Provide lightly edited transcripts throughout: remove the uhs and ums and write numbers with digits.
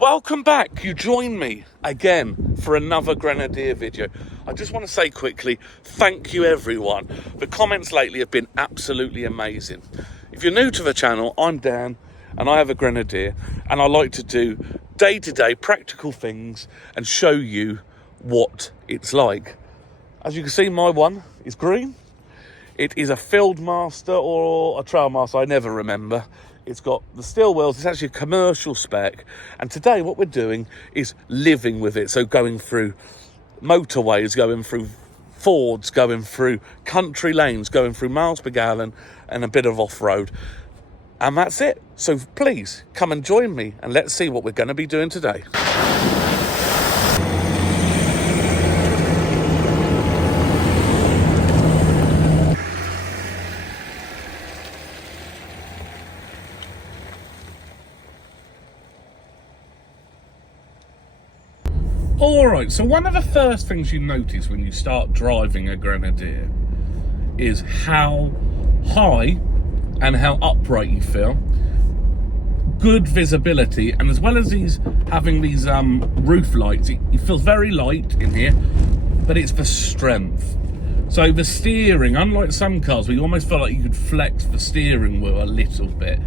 Welcome back. You join me again for another Grenadier video. I just want to say quickly, thank you everyone. The comments lately have been absolutely amazing. If you're new to the channel, I'm Dan and I have a Grenadier and I like to do day-to-day practical things and show you what it's like. As you can see, my one is green. It is a Fieldmaster or a Trailmaster, I never remember. It's got the steel wheels, it's actually a commercial spec. And today what we're doing is living with it. So going through motorways, going through Fords, going through country lanes, going through miles per gallon and a bit of off-road. And that's it. So please come and join me and let's see what we're going to be doing today. Alright, so one of the first things you notice when you start driving a Grenadier is how high and how upright you feel. Good visibility, and as well as having these roof lights, it feels very light in here, but it's for strength. So the steering, unlike some cars where you almost feel like you could flex the steering wheel a little bit,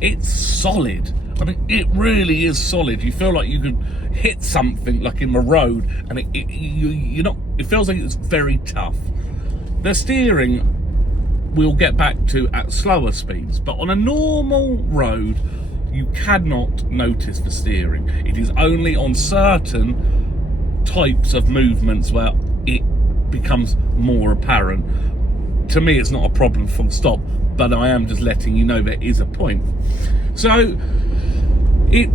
it's solid. I mean, it really is solid. You feel like you could hit something like in the road, and it feels like it's very tough. The steering we'll get back to at slower speeds, but on a normal road, you cannot notice the steering. It is only on certain types of movements where it becomes more apparent. To me, it's not a problem full stop, but I am just letting you know there is a point. So your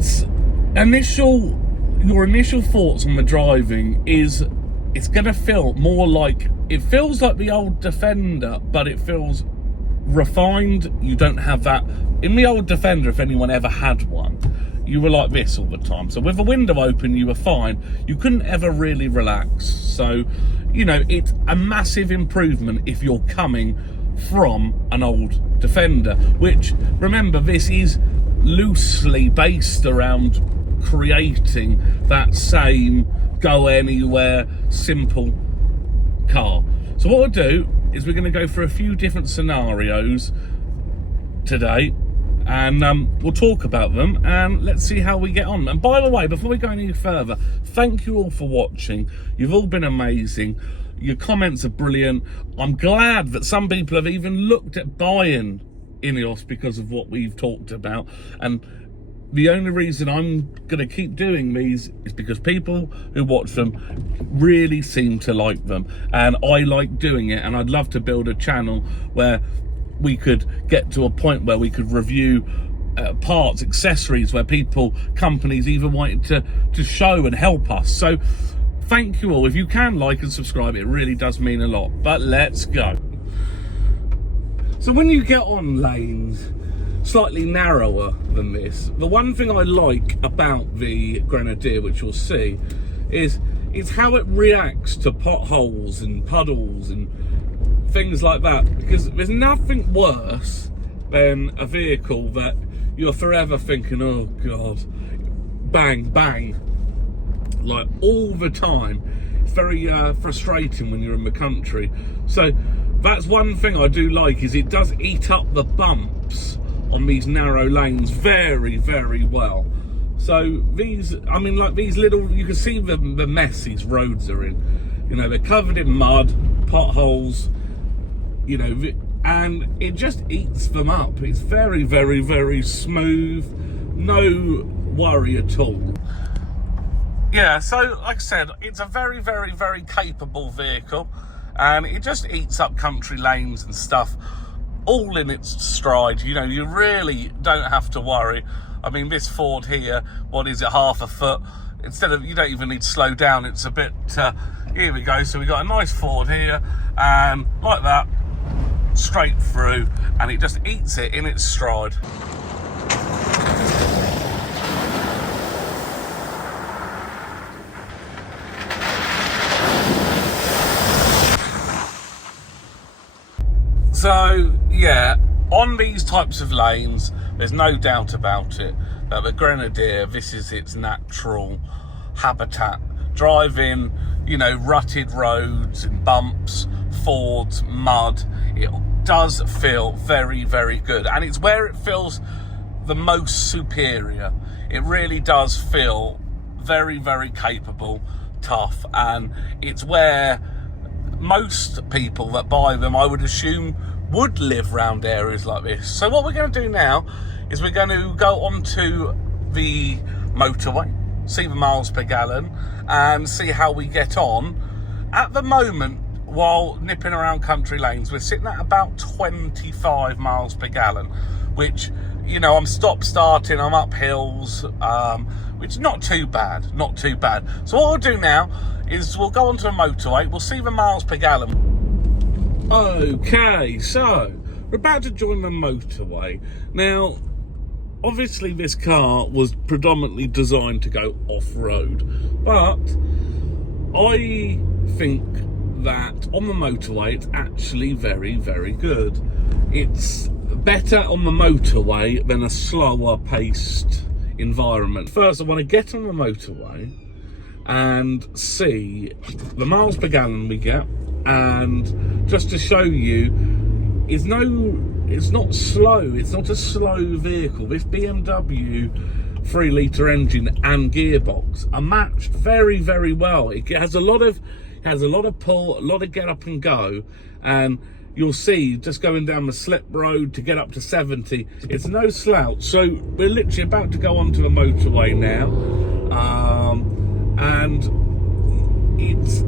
initial thoughts on the driving is it's going to feel more like, it feels like the old Defender, but it feels refined. You don't have that. In the old Defender, if anyone ever had one, you were like this all the time. So with the window open, you were fine. You couldn't ever really relax. So, you know, it's a massive improvement if you're coming from an old Defender, which, remember, this is loosely based around creating that same go anywhere simple car. So what we'll do is we're going to go through a few different scenarios today, and we'll talk about them and let's see how we get on. And by the way, before we go any further, thank you all for watching. You've all been amazing. Your comments are brilliant. I'm glad that some people have even looked at buying INEOS because of what we've talked about, and the only reason I'm going to keep doing these is because people who watch them really seem to like them, and I like doing it, and I'd love to build a channel where we could get to a point where we could review parts, accessories, where companies even wanted to show and help us. So thank you all. If you can like and subscribe, it really does mean a lot. But let's go. So when you get on lanes slightly narrower than this, the one thing I like about the Grenadier, which you'll see, is how it reacts to potholes and puddles and things like that. Because there's nothing worse than a vehicle that you're forever thinking, oh God, bang, bang, like all the time. It's very frustrating when you're in the country. So that's one thing I do like, is it does eat up the bumps on these narrow lanes very, very well. So these, I mean, like these little, you can see the mess these roads are in. You know, they're covered in mud, potholes, you know, and it just eats them up. It's very, very, very smooth, no worry at all. Yeah, so like I said, it's a very, very, very capable vehicle, and it just eats up country lanes and stuff all in its stride. You know, you really don't have to worry. I mean, this Ford here, what is it, half a foot? Instead of, you don't even need to slow down. It's a bit, here we go. So we got a nice Ford here, and like that, straight through, and it just eats it in its stride. So yeah, on these types of lanes, there's no doubt about it, But the Grenadier, this is its natural habitat. Driving, you know, rutted roads and bumps, fords, mud, it does feel very, very good. And it's where it feels the most superior. It really does feel very, very capable, tough, and it's where most people that buy them, I would assume, would live round areas like this. So what we're going to do now is we're going to go onto the motorway, see the miles per gallon, and see how we get on. At the moment, while nipping around country lanes, we're sitting at about 25 miles per gallon, which, you know, I'm stop-starting, I'm up hills, which is not too bad, not too bad. So what we'll do now is we'll go onto a motorway, we'll see the miles per gallon. Okay, so we're about to join the motorway. Now, obviously this car was predominantly designed to go off-road, but I think that on the motorway it's actually very, very good. It's better on the motorway than a slower paced environment. First, I want to get on the motorway and see the miles per gallon we get, and just to show you, it's not slow, it's not a slow vehicle. This BMW 3-litre engine and gearbox are matched very, very well. It has a lot of pull, a lot of get up and go, and you'll see just going down the slip road to get up to 70, it's no slouch. So we're literally about to go onto the motorway now, and it's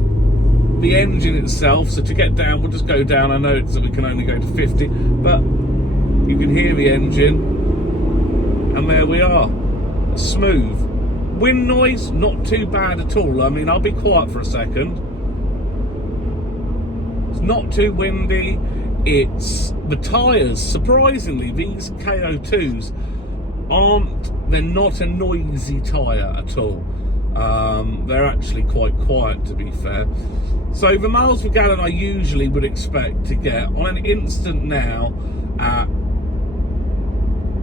the engine itself. So to get down, we'll just go down. I know that we can only go to 50, but you can hear the engine, and there we are, smooth. Wind noise, not too bad at all. I mean, I'll be quiet for a second. It's not too windy. It's the tyres, surprisingly, these KO2s they're not a noisy tyre at all. They're actually quite quiet, to be fair. So the miles per gallon I usually would expect to get on an instant now,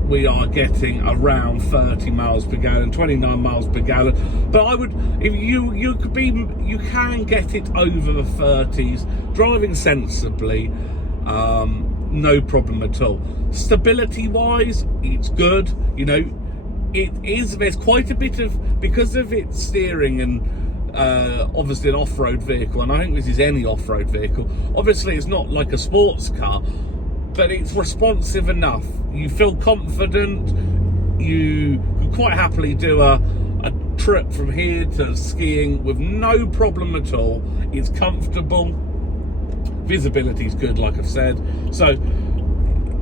we are getting around 30 miles per gallon, 29 miles per gallon. But I would, if you can get it over the 30s, driving sensibly, no problem at all. Stability wise, it's good. You know, there's quite a bit of, because of its steering and obviously an off-road vehicle, and I think this is any off-road vehicle. Obviously it's not like a sports car, but it's responsive enough. You feel confident. You can quite happily do a trip from here to skiing with no problem at all. It's comfortable. Visibility is good, like I've said. So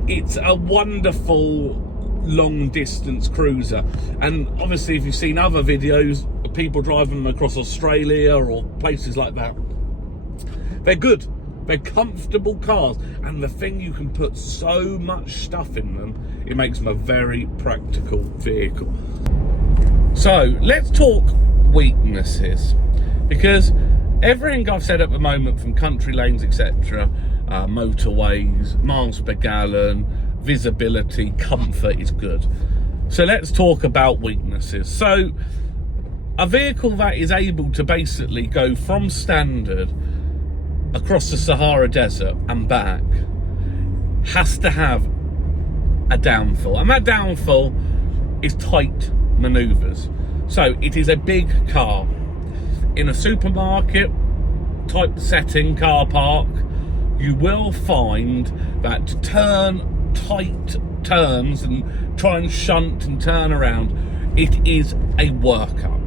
it's a wonderful long distance cruiser. And obviously if you've seen other videos of people driving them across Australia or places like that, they're good. They're comfortable cars, and the thing, you can put so much stuff in them, it makes them a very practical vehicle. So let's talk weaknesses, because everything I've said at the moment, from country lanes, etc., motorways, miles per gallon, visibility, comfort, is good. So let's talk about weaknesses. So a vehicle that is able to basically go from standard across the Sahara Desert and back has to have a downfall, and that downfall is tight maneuvers. So it is a big car in a supermarket type setting, car park. You will find that to turn tight turns and try and shunt and turn around, it is a workup.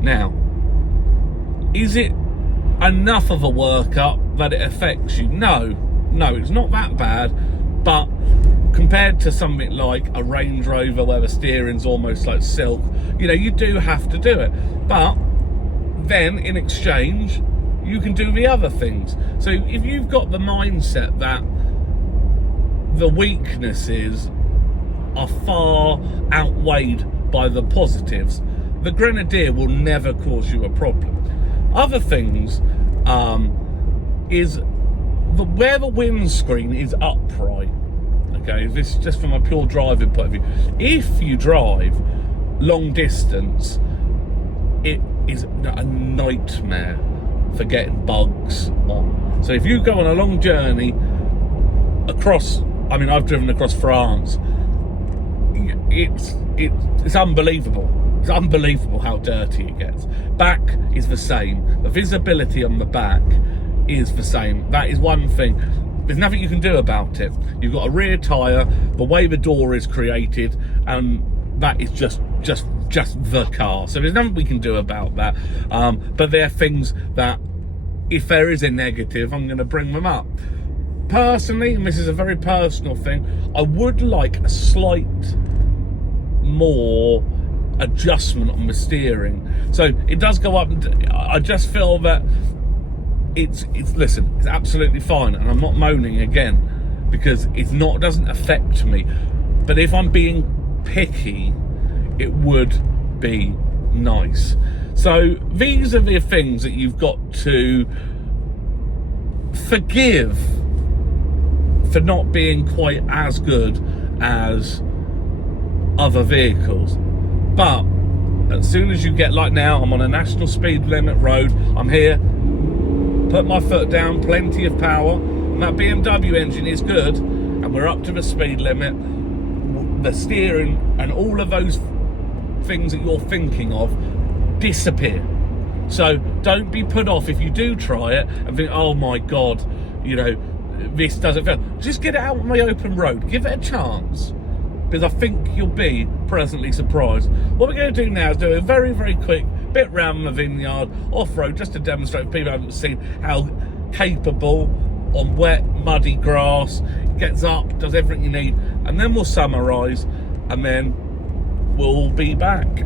Now, is it enough of a workup that it affects you? No, it's not that bad, but compared to something like a Range Rover where the steering's almost like silk, you know, you do have to do it. But then in exchange, you can do the other things. So if you've got the mindset that the weaknesses are far outweighed by the positives, the Grenadier will never cause you a problem. Other things is where the windscreen is upright, okay? This is just from a pure driving point of view. If you drive long distance, it is a nightmare for getting bugs on. So if you go on a long journey across, I mean, I've driven across France, it's unbelievable. It's unbelievable how dirty it gets. Back is the same. The visibility on the back is the same. That is one thing. There's nothing you can do about it. You've got a rear tyre, the way the door is created, and that is just the car. So there's nothing we can do about that. But there are things that, if there is a negative, I'm going to bring them up. Personally, and this is a very personal thing, I would like a slight more adjustment on the steering. So it does go up, and I just feel that it's absolutely fine, and I'm not moaning again because doesn't affect me. But if I'm being picky, it would be nice. So these are the things that you've got to forgive for not being quite as good as other vehicles. But as soon as you get, like now, I'm on a national speed limit road, I'm here, put my foot down, plenty of power, and that BMW engine is good, and we're up to the speed limit. The steering and all of those things that you're thinking of disappear. So don't be put off if you do try it and think, oh my God, this doesn't feel. Just get it out on the open road, give it a chance, because I think you'll be pleasantly surprised. What we're going to do now is do a very, very quick bit round the vineyard, off-road, just to demonstrate for people who haven't seen how capable on wet, muddy grass, gets up, does everything you need, and then we'll summarise, and then we'll be back.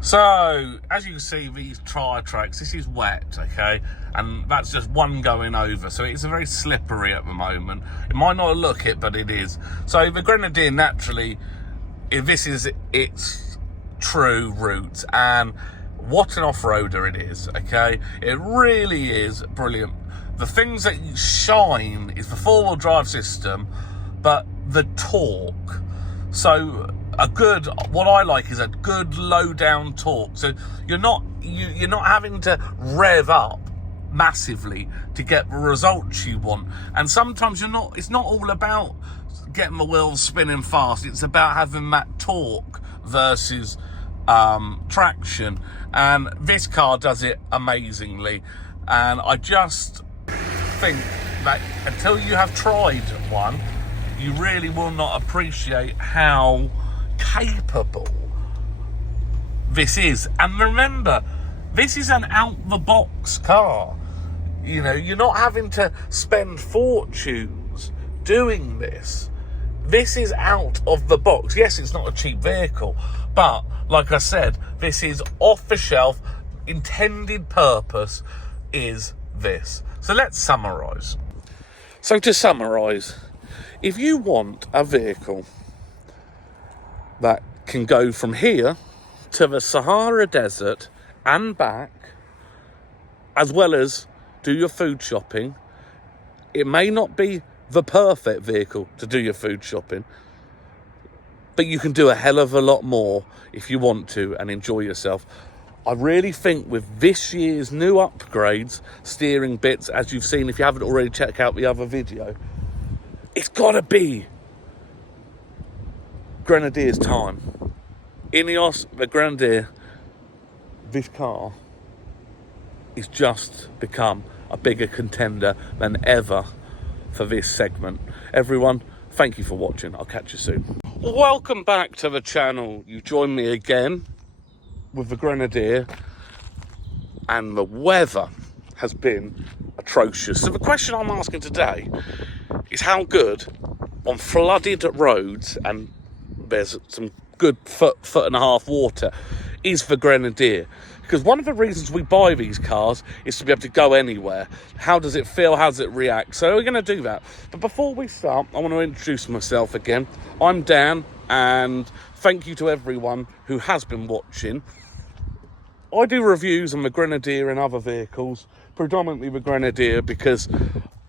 So, as you can see, these tyre tracks, this is wet, okay? And that's just one going over. So it's very slippery at the moment. It might not look it, but it is. So the Grenadier, naturally, this is its true roots. And what an off-roader it is, okay? It really is brilliant. The things that shine is the four-wheel drive system, but the torque. So what I like is a good low down torque. So you're not having to rev up massively to get the results you want. And sometimes it's not all about getting the wheels spinning fast. It's about having that torque versus traction. And this car does it amazingly. And I just think that until you have tried one, you really will not appreciate how capable this is. And remember, this is an out-the-box car. You're not having to spend fortunes doing this. This is out of the box. Yes, it's not a cheap vehicle, but like I said, this is off the shelf. Intended purpose is this. So let's summarise. So to summarise, if you want a vehicle that can go from here to the Sahara Desert and back, as well as do your food shopping, it may not be the perfect vehicle to do your food shopping, but you can do a hell of a lot more if you want to and enjoy yourself. I really think with this year's new upgrades, steering bits, as you've seen, if you haven't already, check out the other video, it's got to be Grenadier's time. INEOS, the Grenadier, this car is just become a bigger contender than ever for this segment. Everyone, thank you for watching. I'll catch you soon. Welcome back to the channel. You join me again with the Grenadier, and the weather has been atrocious. So the question I'm asking today is how good on flooded roads, and there's some good foot and a half water, is the Grenadier. Because one of the reasons we buy these cars is to be able to go anywhere. How does it feel? How does it react? So we're going to do that. But before we start, I want to introduce myself again. I'm Dan, and thank you to everyone who has been watching. I do reviews on the Grenadier and other vehicles, predominantly the Grenadier, because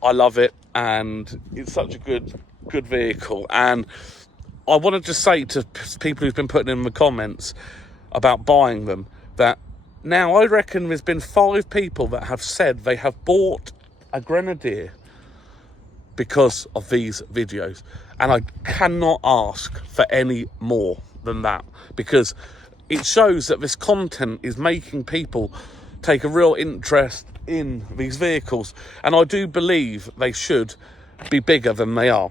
I love it and it's such a good good vehicle. And I want to just say to people who've been putting in the comments about buying them, that now I reckon there's been 5 people that have said they have bought a Grenadier because of these videos. And I cannot ask for any more than that, because it shows that this content is making people take a real interest in these vehicles. And I do believe they should be bigger than they are.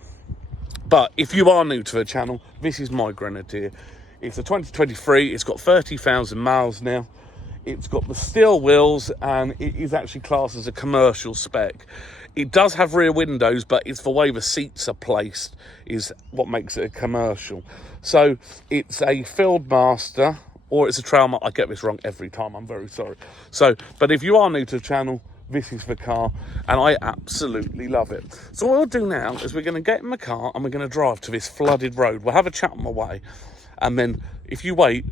But if you are new to the channel, this is my Grenadier. It's a 2023, it's got 30,000 miles now. It's got the steel wheels, and it is actually classed as a commercial spec. It does have rear windows, but it's the way the seats are placed is what makes it a commercial. So it's a Fieldmaster, or it's a Trailmaster. I get this wrong every time, I'm very sorry. So, but if you are new to the channel, this is the car, and I absolutely love it. So what we'll do now is we're going to get in the car and we're going to drive to this flooded road. We'll have a chat on the way, and then if you wait,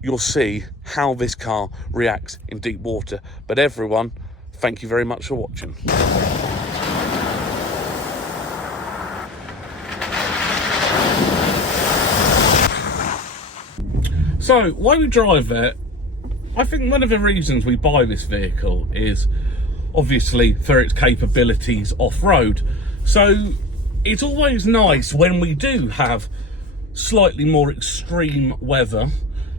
you'll see how this car reacts in deep water. But everyone, thank you very much for watching. So, why we drive it, I think one of the reasons we buy this vehicle is obviously for its capabilities off-road. So, it's always nice when we do have slightly more extreme weather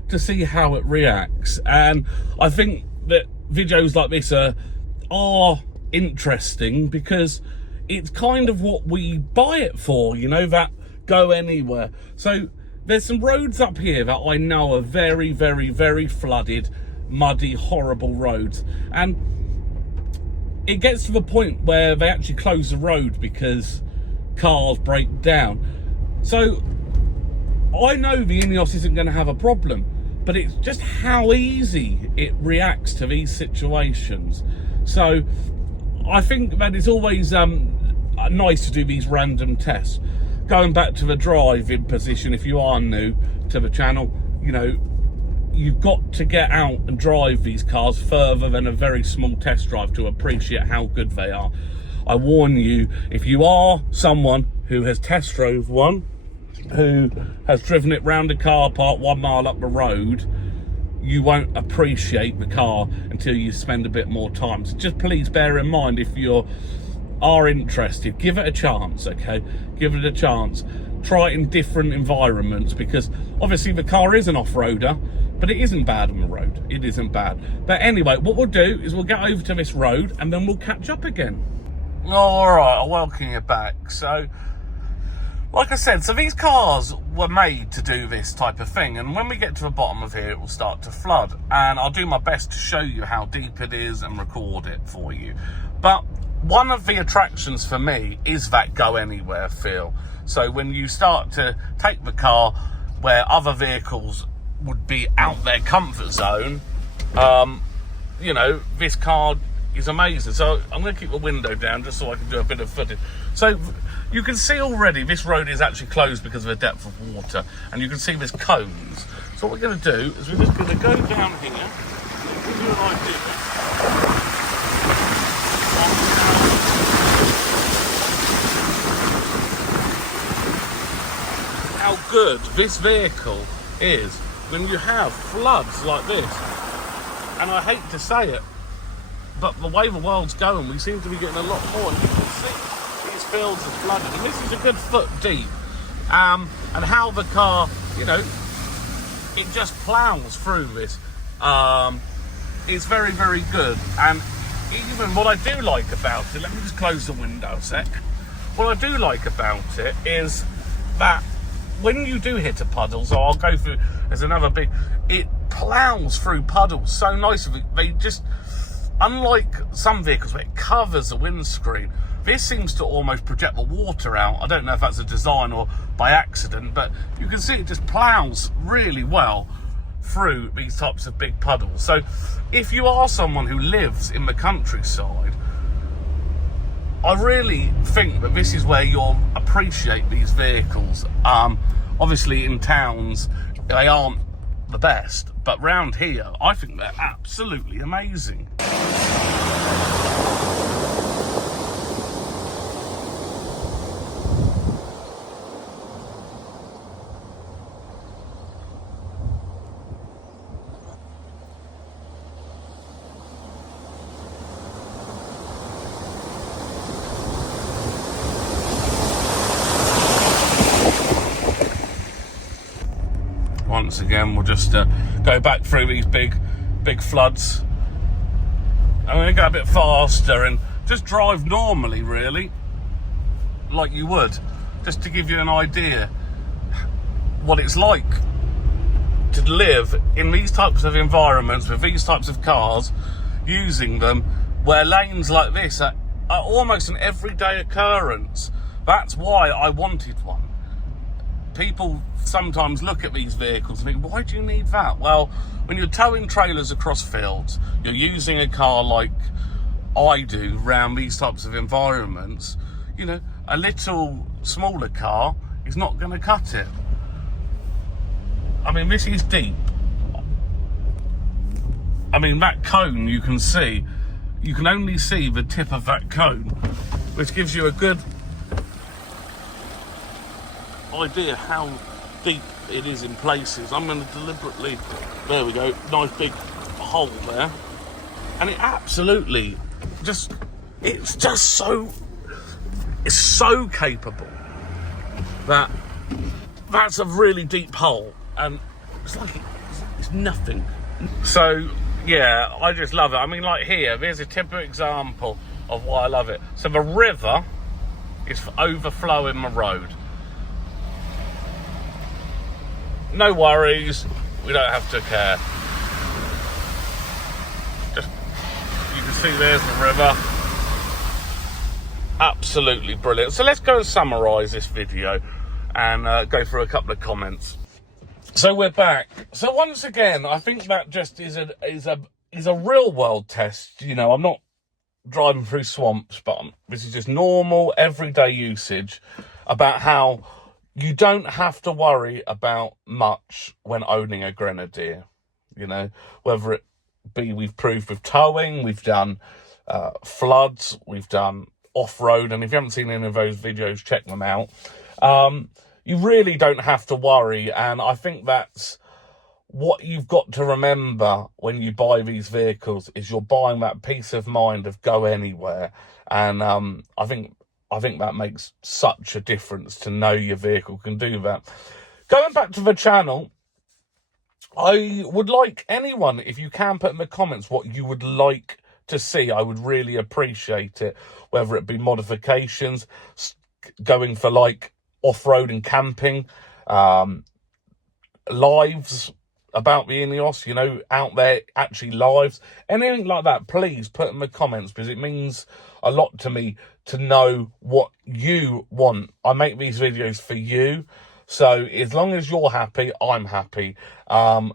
to see how it reacts. And I think that videos like this are interesting because it's kind of what we buy it for, you know, that go anywhere. So there's some roads up here that I know are very, very, very flooded, muddy, horrible roads. And it gets to the point where they actually close the road because cars break down. So I know the INEOS isn't going to have a problem, but it's just how easy it reacts to these situations. So I think that it's always nice to do these random tests. Going back to the driving position, if you are new to the channel, you know, you've got to get out and drive these cars further than a very small test drive to appreciate how good they are. I warn you, if you are someone who has test drove one, who has driven it round a car park 1 mile up the road, you won't appreciate the car until you spend a bit more time. So just please bear in mind, if you are interested, give it a chance, okay? Give it a chance. Try it in different environments, because obviously the car is an off-roader, but it isn't bad on the road. It isn't bad. But anyway, what we'll do is we'll get over to this road and then we'll catch up again. All right, I'll welcome you back. So, like I said, so these cars were made to do this type of thing, and when we get to the bottom of here, it will start to flood, and I'll do my best to show you how deep it is and record it for you. But one of the attractions for me is that go anywhere feel. So when you start to take the car where other vehicles would be out their comfort zone, you know, this car is amazing. So I'm going to keep the window down just so I can do a bit of footage. So you can see already this road is actually closed because of the depth of water, and you can see there's cones. So what we're going to do is we're just going to go down here and give you an idea how good this vehicle is when you have floods like this. And I hate to say it, but the way the world's going, we seem to be getting a lot more, and you can see these fields are flooded, and this is a good foot deep. And how the car, you know, it just plows through this. It's very, very good. And even what I do like about it, let me just close the window a sec. What I do like about it is that when you do hit a puddle, so I'll go through, there's another big, it plows through puddles so nicely. They just, unlike some vehicles where it covers the windscreen, this seems to almost project the water out. I don't know if that's a design or by accident, but you can see it just plows really well through these types of big puddles. So if you are someone who lives in the countryside, I really think that this is where you'll appreciate these vehicles. Obviously in towns, they aren't the best, but round here, I think they're absolutely amazing. once again, we'll just go back through these big floods. I'm going to go a bit faster and just drive normally, really, like you would, just to give you an idea what it's like to live in these types of environments with these types of cars, using them, where lanes like this are almost an everyday occurrence. That's why I wanted one. People sometimes look at these vehicles and think, why do you need that? Well, when you're towing trailers across fields, you're using a car like I do around these types of environments, you know, a little smaller car is not going to cut it. I mean, this is deep. I mean, that cone you can see, you can only see the tip of that cone, which gives you a good idea how deep it is in places. I'm going to deliberately, there we go, nice big hole there, and it absolutely it's so capable that that's a really deep hole, and it's like it's nothing. So yeah, I just love it. I mean, like here, there's a typical example of why I love it. So the river is overflowing the road. No worries, we don't have to care. Just, you can see there's the river. Absolutely brilliant. So let's go and summarise this video and go through a couple of comments. So we're back. So once again, I think that just is a real world test. You know, I'm not driving through swamps, but this is just normal everyday usage about how you don't have to worry about much when owning a Grenadier. You know, whether it be we've proved with towing, we've done floods, we've done off-road, and if you haven't seen any of those videos, check them out. You really don't have to worry, and I think that's what you've got to remember when you buy these vehicles, is you're buying that peace of mind of go anywhere. And I think that makes such a difference to know your vehicle can do that. Going back to the channel, I would like anyone, if you can put in the comments what you would like to see. I would really appreciate it, whether it be modifications, going for like off-road and camping, lives about the INEOS, you know, out there, actually lives, anything like that, please put in the comments, because it means a lot to me to know what you want. I make these videos for you, so as long as you're happy, I'm happy. And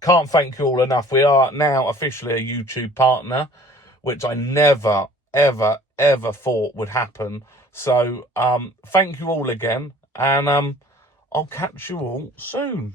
can't thank you all enough. We are now officially a YouTube partner, which I never, ever thought would happen. So thank you all again, and I'll catch you all soon.